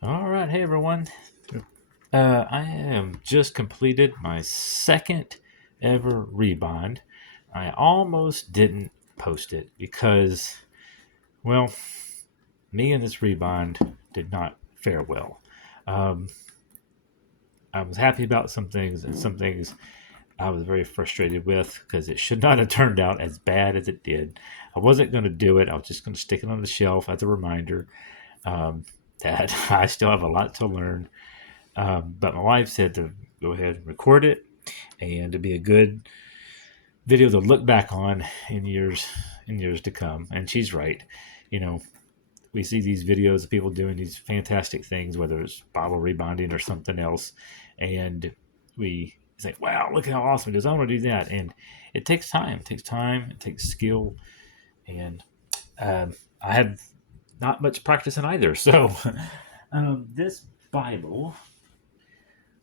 All right, hey everyone. I am just completed my second ever rebind. I almost didn't post it because, well, me and this rebind did not fare well. Um, I was happy about some things, and some things I was very frustrated with because it should not have turned out as bad as it did. I wasn't going to do it. I was just going to stick it on the shelf as a reminder um, that I still have a lot to learn. But my wife said to go ahead and record it and to be a good video to look back on in years to come. And she's right. You know, we see these videos of people doing these fantastic things, whether it's Bible rebinding or something else, and we say, "Wow, look how awesome it is! I want to do that." And it takes time. It takes time. It takes skill. And I have not much practice in either. So this Bible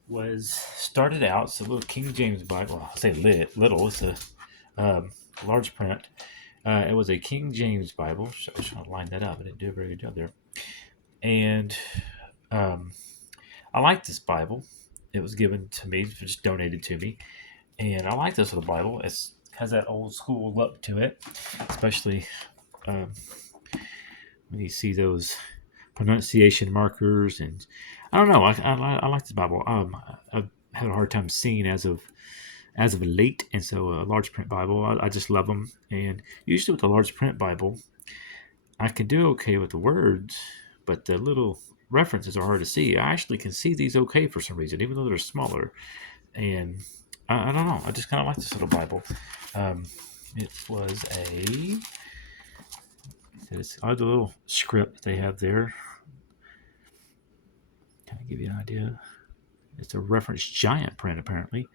was started out. It's a little King James Bible. I'll say little. It's a large print. It was a King James Bible. So I was trying to line that up. I didn't do a very good job there. And um, I like this Bible. It was given to me, just donated to me, and I like this little Bible. It has that old school look to it, especially um, when you see those pronunciation markers. And I don't know. I like this Bible. I've had a hard time seeing as of late, and so a large print Bible, I just love them. And usually with a large print Bible, I can do okay with the words, but the little references are hard to see. I actually can see these okay for some reason, even though they're smaller. And I don't know. I just kind of like this little Bible. Um, it was it's the little script they have there. Kind of give you an idea. It's a reference giant print, apparently,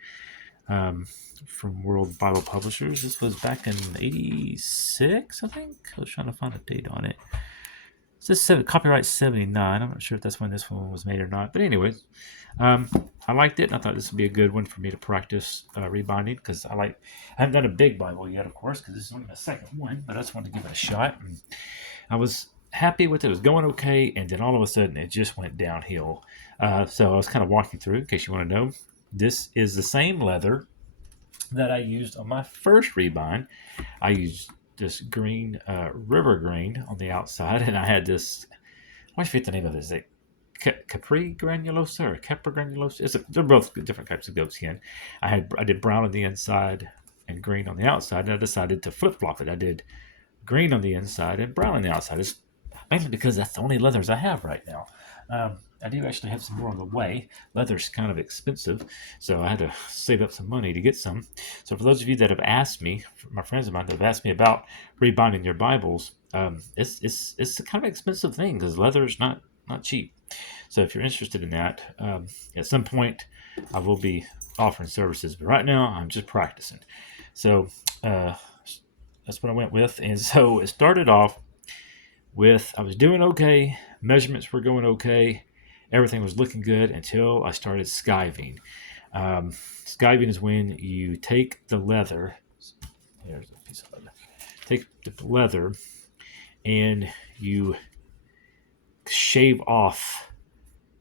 um, from World Bible Publishers. This was back in '86, I think. I was trying to find a date on it. It says copyright '79. I'm not sure if that's when this one was made or not. But anyways, I liked it. And I thought this would be a good one for me to practice rebinding because I haven't done a big Bible yet, of course, because this is only my second one. But I just wanted to give it a shot. And I was happy with it. It was going okay, and then all of a sudden it just went downhill. So I was kind of walking through, in case you want to know. This is the same leather that I used on my first rebind. I used this green river green on the outside, and I had this. I forget the name of it. Is it Capri granulosa or Capra granulosa? They're both different types of goat skin. I did brown on the inside and green on the outside, and I decided to flip flop it. I did green on the inside and brown on the outside. It's mainly because that's the only leathers I have right now. I do actually have some more on the way. Leather's kind of expensive, so I had to save up some money to get some. So for those of you that have asked me, my friends of mine that have asked me about rebinding your Bibles, it's a kind of expensive thing because leather is not cheap. So if you're interested in that, at some point I will be offering services, but right now I'm just practicing. So uh, that's what I went with, and so it started off with I was doing okay, measurements were going okay, everything was looking good until I started skiving. Skiving is when you take the leather. Here's a piece of leather. Take the leather and you shave off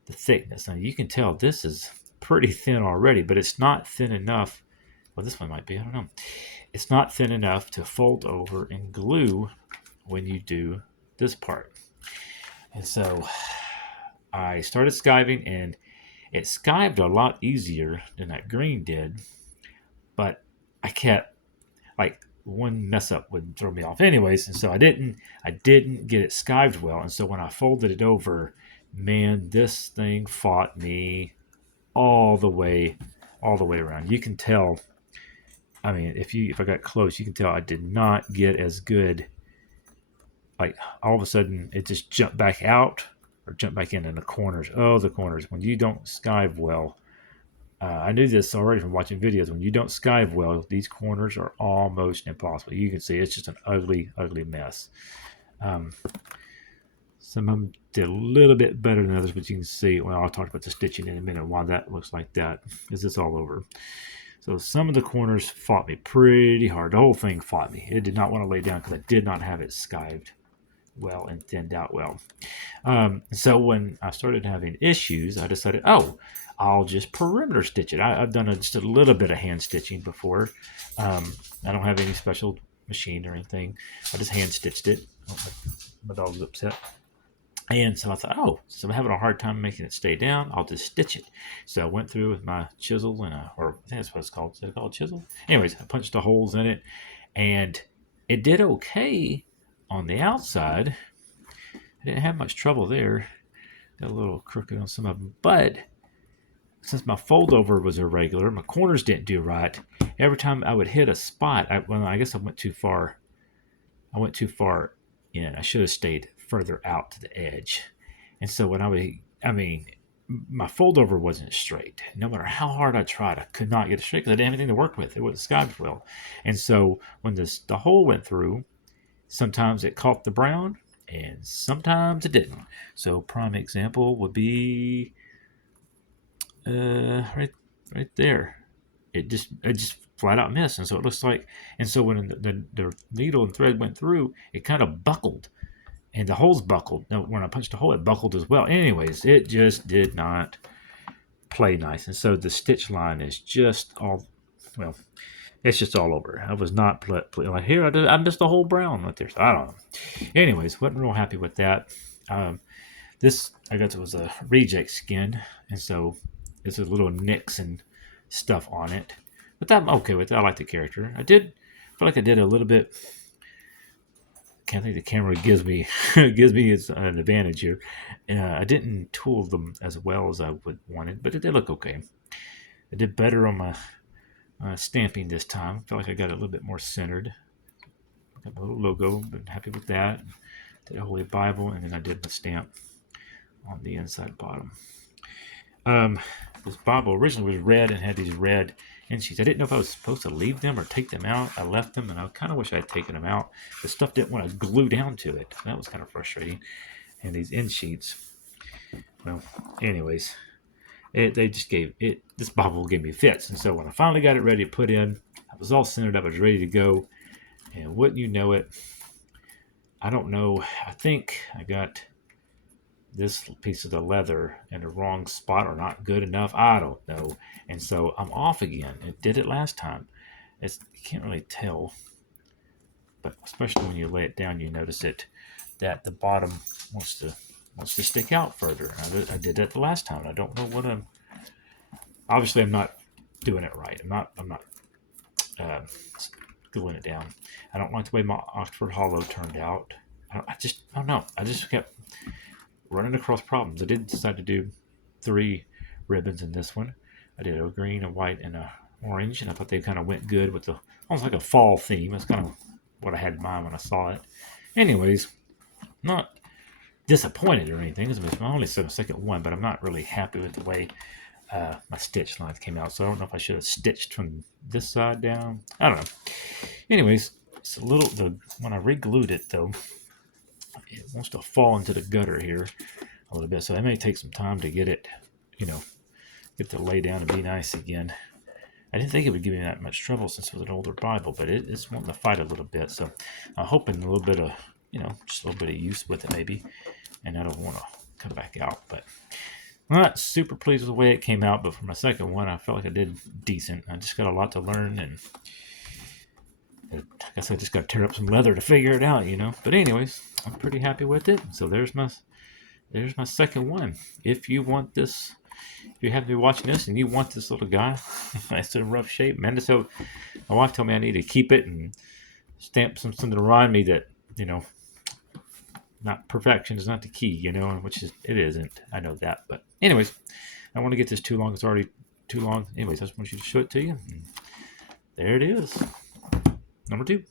the thickness. Now you can tell this is pretty thin already, but it's not thin enough. Well, this one might be. I don't know. It's not thin enough to fold over and glue when you do this part. And so I started skiving, and it skived a lot easier than that green did, but I kept like one mess up would throw me off anyways, and so I didn't get it skived well. And so when I folded it over, man, this thing fought me all the way all the way around. You can tell. I mean, if I got close, you can tell I did not get as good. Like all of a sudden, it just jumped back out or jumped back in the corners. Oh, the corners. When you don't skive well, I knew this already from watching videos. When you don't skive well, these corners are almost impossible. You can see it's just an ugly, ugly mess. Um, some of them did a little bit better than others, but you can see, well, I'll talk about the stitching in a minute, why that looks like that, is this all over. So some of the corners fought me pretty hard. The whole thing fought me. It did not want to lay down because I did not have it skived well and thinned out well. So when I started having issues, I decided, I'll just perimeter stitch it. I've done just a little bit of hand stitching before. I don't have any special machine or anything. I just hand stitched it. My dog's upset. And so I thought, so I'm having a hard time making it stay down. I'll just stitch it. So I went through with my chisel or I think that's what it's called. Is it called chisel? Anyways, I punched the holes in it, and it did okay on the outside. I didn't have much trouble there. Got a little crooked on some of them, but since my fold over was irregular, my corners didn't do right. Every time I would hit a spot, I guess I went too far. I went too far in. I should have stayed further out to the edge. And so when my fold over wasn't straight. No matter how hard I tried, I could not get it straight because I didn't have anything to work with. It was sky well. And so when the hole went through, sometimes it caught the brown and sometimes it didn't. So prime example would be right there. It just flat out missed. And so it looks like, and so when the needle and thread went through, it kind of buckled. And the holes buckled. No, when I punched a hole, it buckled as well. Anyways, it just did not play nice. And so the stitch line is just it's just all over. I was not like here. I missed the whole brown right there. So I don't know. Anyways, wasn't real happy with that. This I guess it was a reject skin, and so there's a little nicks and stuff on it. But I'm okay with it. I like the character. I feel like I did a little bit. Can't think the camera gives me an advantage here. I didn't tool them as well as I would wanted, but it did look okay. I did better on my stamping this time. I feel like I got it a little bit more centered. Got my little logo, but happy with that. Did a Holy Bible, and then I did the stamp on the inside bottom. This Bible originally was red and had these red end sheets. I didn't know if I was supposed to leave them or take them out. I left them, and I kind of wish I had taken them out. The stuff didn't want to glue down to it. That was kind of frustrating. And these end sheets, well, anyways, they just this Bible gave me fits. And so when I finally got it ready to put in, I was all centered up. I was ready to go. And wouldn't you know it, I don't know. I think I got this piece of the leather in the wrong spot or not good enough. I don't know. And so I'm off again. It did it last time. You can't really tell, but especially when you lay it down, you notice that the bottom wants to stick out further. I did that the last time. I don't know what obviously I'm not doing it right. I'm not gluing it down. I don't like the way my Oxford Hollow turned out. I don't know. I just kept running across problems. I did decide to do 3 ribbons in this one. I did a green, a white, and a orange, and I thought they kind of went good with almost like a fall theme. That's kind of what I had in mind when I saw it. Anyways, not disappointed or anything. It's my only second one, but I'm not really happy with the way my stitch lines came out. So I don't know if I should have stitched from this side down. I don't know. Anyways, it's when I re-glued it though, it wants to fall into the gutter here a little bit. So that may take some time to get it, get to lay down and be nice again. I didn't think it would give me that much trouble since it was an older Bible, but it's wanting to fight a little bit. So I'm hoping a little bit of, just a little bit of use with it maybe, and I don't want to come back out. But I'm not super pleased with the way it came out, but for my second one, I felt like I did decent. I just got a lot to learn, and I guess I just got to tear up some leather to figure it out, But anyways, I'm pretty happy with it. So there's my second one. If you want this, if you happen to be watching this and you want this little guy, it's in rough shape, man. So my wife told me I need to keep it and stamp something to remind me that, not perfection is not the key, which it isn't. I know that. But anyways, I don't want to get this too long. It's already too long. Anyways, I just want you to show it to you. And there it is. Number 2.